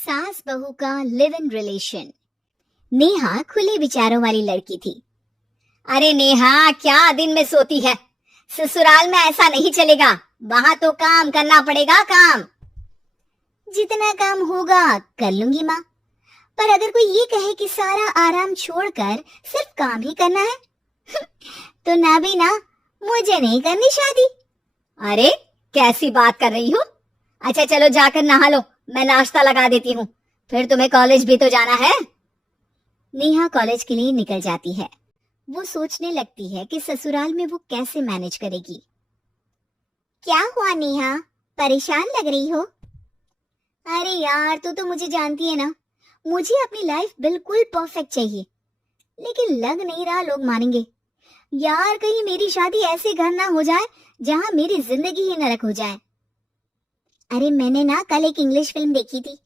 सास बहू का लिव इन रिलेशन। नेहा खुले विचारों वाली लड़की थी। अरे नेहा, क्या दिन में सोती है? ससुराल में ऐसा नहीं चलेगा, वहां तो काम करना पड़ेगा। काम जितना काम होगा कर लूंगी माँ, पर अगर कोई ये कहे कि सारा आराम छोड़कर सिर्फ काम ही करना है तो ना भी ना, मुझे नहीं करनी शादी। अरे कैसी बात कर रही हो? अच्छा चलो जाकर नहा लो, मैं नाश्ता लगा देती हूँ, फिर तुम्हें कॉलेज भी तो जाना है। नेहा कॉलेज के लिए निकल जाती है। वो सोचने लगती है कि ससुराल में वो कैसे मैनेज करेगी। क्या हुआ नेहा, परेशान लग रही हो? अरे यार, तू तो मुझे जानती है ना, मुझे अपनी लाइफ बिल्कुल परफेक्ट चाहिए, लेकिन लग नहीं रहा लोग मानेंगे। यार कहीं मेरी शादी ऐसे घर ना हो जाए जहां मेरी जिंदगी ही नरक हो जाए। अरे मैंने ना कल एक इंग्लिश फिल्म देखी थी,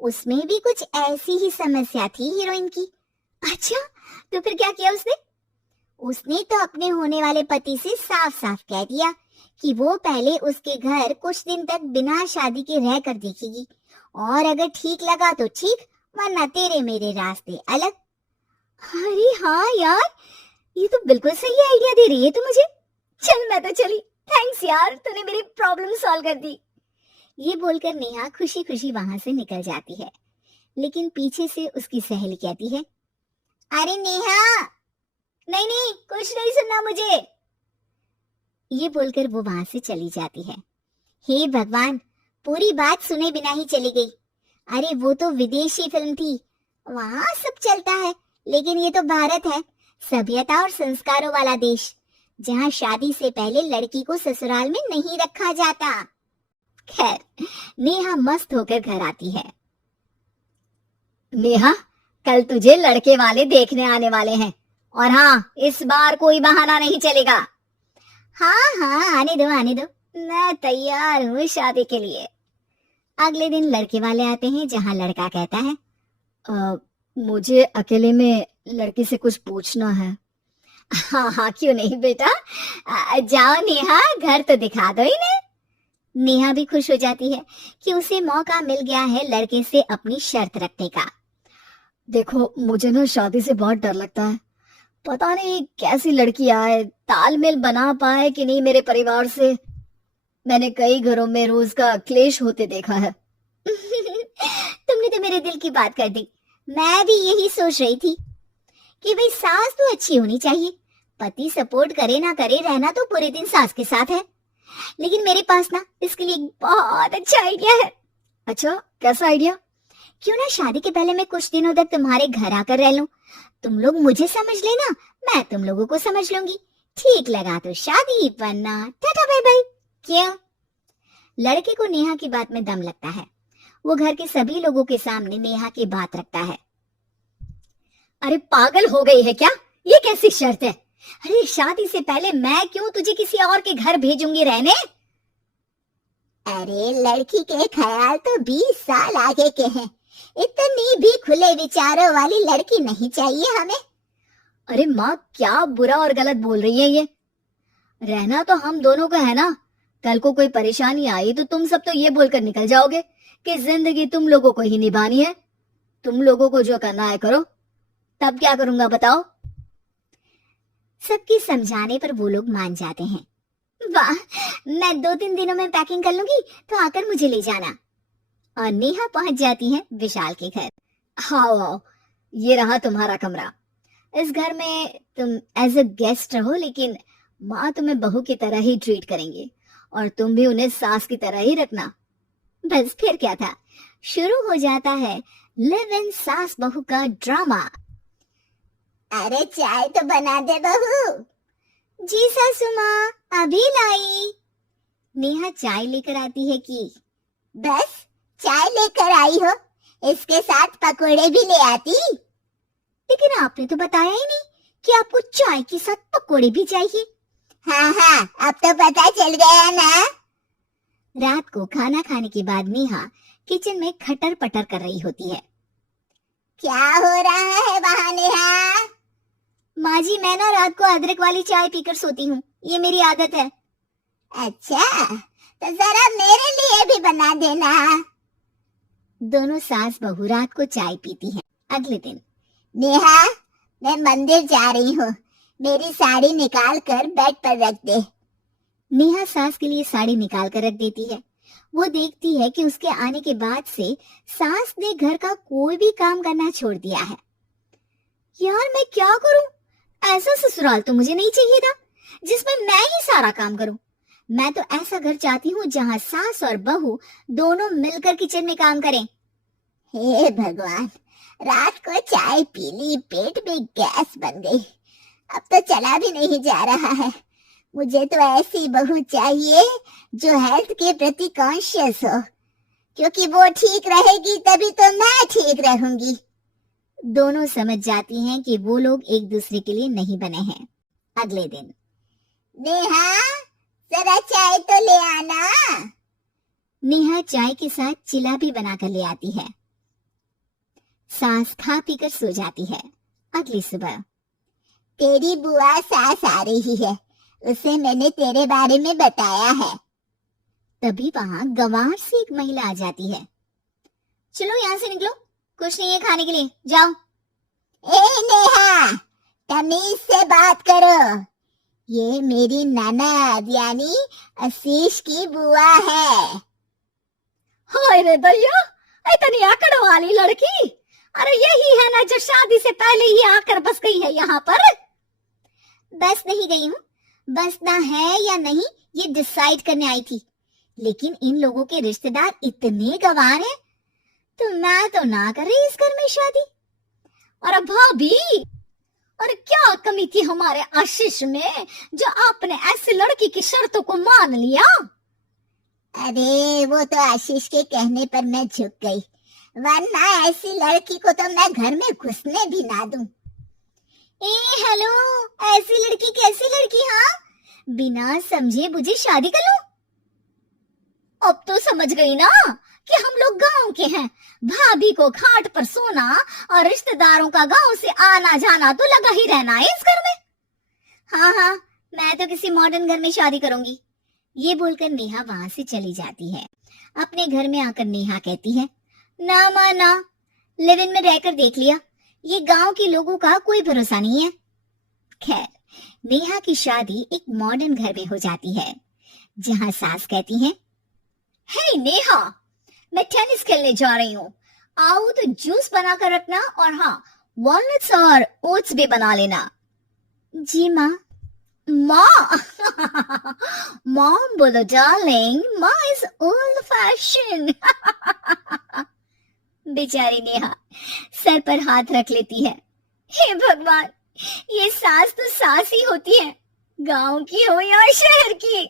उसमें भी कुछ ऐसी ही समस्या थी हीरोइन की। अच्छा, तो फिर क्या किया उसने? उसने तो अपने होने वाले पति से साफ साफ कह दिया कि वो पहले उसके घर कुछ दिन तक बिना शादी के रह कर देखेगी, और अगर ठीक लगा तो ठीक, वरना तेरे मेरे रास्ते अलग। अरे हाँ यार, ये तो बिल्कुल सही आइडिया दे रही है तू मुझे। चल मैं तो चली, थैंक्स यार, तूने मेरी प्रॉब्लम सॉल्व कर दी। ये बोलकर नेहा खुशी खुशी वहां से निकल जाती है, लेकिन पीछे से उसकी सहेली कहती है, अरे नेहा, नहीं नहीं, कुछ नहीं सुनना मुझे। ये बोलकर वो वहां से चली जाती है। हे भगवान, पूरी बात सुने बिना ही चली गई। अरे वो तो विदेशी फिल्म थी, वहां सब चलता है, लेकिन ये तो भारत है, सभ्यता और संस्कारों वाला देश, जहाँ शादी से पहले लड़की को ससुराल में नहीं रखा जाता। खैर, नेहा मस्त होकर घर आती है। नेहा, कल तुझे लड़के वाले देखने आने वाले हैं, और हाँ, इस बार कोई बहाना नहीं चलेगा। हाँ हाँ, आने दो आने दो, मैं तैयार हूँ शादी के लिए। अगले दिन लड़के वाले आते हैं, जहाँ लड़का कहता है, मुझे अकेले में लड़की से कुछ पूछना है। हाँ हाँ, क्यों नहीं बेटा, जाओ नेहा, घर तो दिखा दो इन्हें। नेहा भी खुश हो जाती है कि उसे मौका मिल गया है लड़के से अपनी शर्त रखने का। देखो, मुझे ना शादी से बहुत डर लगता है, पता नहीं कैसी लड़की आए, तालमेल बना पाए कि नहीं मेरे परिवार से। मैंने कई घरों में रोज का क्लेश होते देखा है। तुमने तो मेरे दिल की बात कर दी। मैं भी यही सोच रही थी कि भाई सास तो अच्छी होनी चाहिए, पति सपोर्ट करे ना करे, रहना तो पूरे दिन सास के साथ है, लेकिन मेरे पास ना इसके लिए एक बहुत अच्छा आइडिया है। अच्छा, कैसा आइडिया? क्यों ना शादी के पहले मैं कुछ दिनों तक तुम्हारे घर आकर रह लूं, तुम लोग मुझे समझ लेना, मैं तुम लोगों को समझ लूंगी, ठीक लगा तो शादी, वरना टाटा बाय बाय। क्यों? लड़के को नेहा की बात में दम लगता है, वो घर के सभी लोगों के सामने नेहा की बात रखता है। अरे पागल हो गई है क्या? ये कैसी शर्त है? अरे शादी से पहले मैं क्यों तुझे किसी और के घर भेजूंगी रहने? अरे लड़की के ख्याल तो 20 साल आगे के हैं, इतनी भी खुले विचारों वाली लड़की नहीं चाहिए हमें। अरे माँ, क्या बुरा और गलत बोल रही है ये? रहना तो हम दोनों का है ना, कल को कोई परेशानी आई तो तुम सब तो ये बोलकर निकल जाओगे कि जिंदगी तुम लोगों को ही निभानी है, तुम लोगों को जो करना है करो। तब क्या करूंगा बताओ? सबके समझाने पर वो लोग मान जाते हैं। वाह, मैं 2-3 दिनों में पैकिंग कर लूंगी, तो आकर मुझे ले जाना। और नेहा पहुंच जाती है विशाल के घर। आओ आओ, ये रहा तुम्हारा कमरा। इस घर में तुम एज अ गेस्ट रहो, लेकिन माँ तुम्हें बहू की तरह ही ट्रीट करेंगे, और तुम भी उन्हें सास की तरह ही रखना। बस फिर क्या था, शुरू हो जाता है लिव इन सास बहू का ड्रामा। अरे चाय तो बना दे बहू। जी सासू माँ, अभी लाई। नेहा चाय लेकर आती है कि बस चाय लेकर आई हो, इसके साथ पकोड़े भी ले आती। लेकिन आपने तो बताया ही नहीं कि आपको चाय के साथ पकोड़े भी चाहिए। हाँ हाँ, अब तो पता चल गया ना। रात को खाना खाने के बाद नेहा किचन में खटर पटर कर रही होती है। क्या हो रहा है वहाँ नेहा? माँ जी, मैं ना रात को अदरक वाली चाय पीकर सोती हूँ, ये मेरी आदत है। अच्छा, तो जरा मेरे लिए भी बना देना। दोनों सास बहू रात को चाय पीती हैं। अगले दिन, नेहा, मैं मंदिर जा रही हूँ, मेरी साड़ी निकाल कर बेड पर रख दे। नेहा सास के लिए साड़ी निकाल कर रख देती है। वो देखती है कि उसके आने के बाद से सास ने घर का कोई भी काम करना छोड़ दिया है। यार मैं क्या करूं? ऐसा ससुराल तो मुझे नहीं चाहिए था जिसमें मैं ही सारा काम करूं। मैं तो ऐसा घर चाहती हूँ जहाँ सास और बहू दोनों मिलकर किचन में काम करें। हे भगवान, रात को चाय पी ली, पेट में गैस बन गई, अब तो चला भी नहीं जा रहा है। मुझे तो ऐसी बहू चाहिए जो हेल्थ के प्रति कॉन्शियस हो, क्योंकि वो ठीक रहेगी तभी तो मैं ठीक रहूंगी। दोनों समझ जाती हैं कि वो लोग एक दूसरे के लिए नहीं बने हैं। अगले दिन, नेहा, जरा चाय तो ले आना। नेहा चाय के साथ चिला भी बनाकर ले आती है। सास खा पीकर सो जाती है। अगली सुबह, तेरी बुआ सास आ रही है, उसे मैंने तेरे बारे में बताया है। तभी वहां गंवार से एक महिला आ जाती है। चलो यहाँ से निकलो, कुछ नहीं है खाने के लिए, जाओ। ए नेहा, तमीज से बात करो, ये मेरी ननद यानी आशीष की बुआ है। हाय रे दैया, इतनी आकड़ वाली लड़की, अरे यही है ना जो शादी से पहले ही आकर बस गई है यहाँ पर। बस नहीं गई हूँ, बसना है या नहीं ये डिसाइड करने आई थी, लेकिन इन लोगों के रिश्तेदार इतने गंवार हैं तो मैं तो ना कर रही इस घर में शादी। और भाभी, और क्या कमी थी हमारे आशीष में जो आपने ऐसी लड़की की शर्तों को मान लिया? अरे वो तो आशीष के कहने पर मैं झुक गई, वरना ऐसी लड़की को तो मैं घर में घुसने भी ना दूं। ए हेलो, ऐसी लड़की कैसी लड़की? हाँ, बिना समझे बुझे शादी कर लो? अब तो समझ गई ना कि हम लोग गांव के हैं। भाभी को घाट पर सोना और रिश्तेदारों का गांव से आना जाना तो लगा ही रहना है इस घर में। हाँ हाँ, मैं तो किसी मॉडर्न घर में शादी करूंगी। ये बोलकर नेहा वहां से चली जाती है। अपने घर में आकर नेहा कहती है, ना माँ ना, लिव इन में रहकर देख लिया, ये गांव के लोगों का कोई भरोसा नहीं है। खैर, नेहा की शादी एक मॉडर्न घर में हो जाती है, जहां सास कहती है, हे नेहा, मैं टेनिस खेलने जा रही हूँ, आओ तो जूस बनाकर रखना, और हाँ, वॉलनट्स और ओट्स भी बना लेना। जी माँ। माँ मॉम बोलो डार्लिंग, माँ इज ओल्ड फैशन। बेचारी नेहा सर पर हाथ रख लेती है। हे भगवान, ये सास तो सास ही होती है, गांव की हो या शहर की।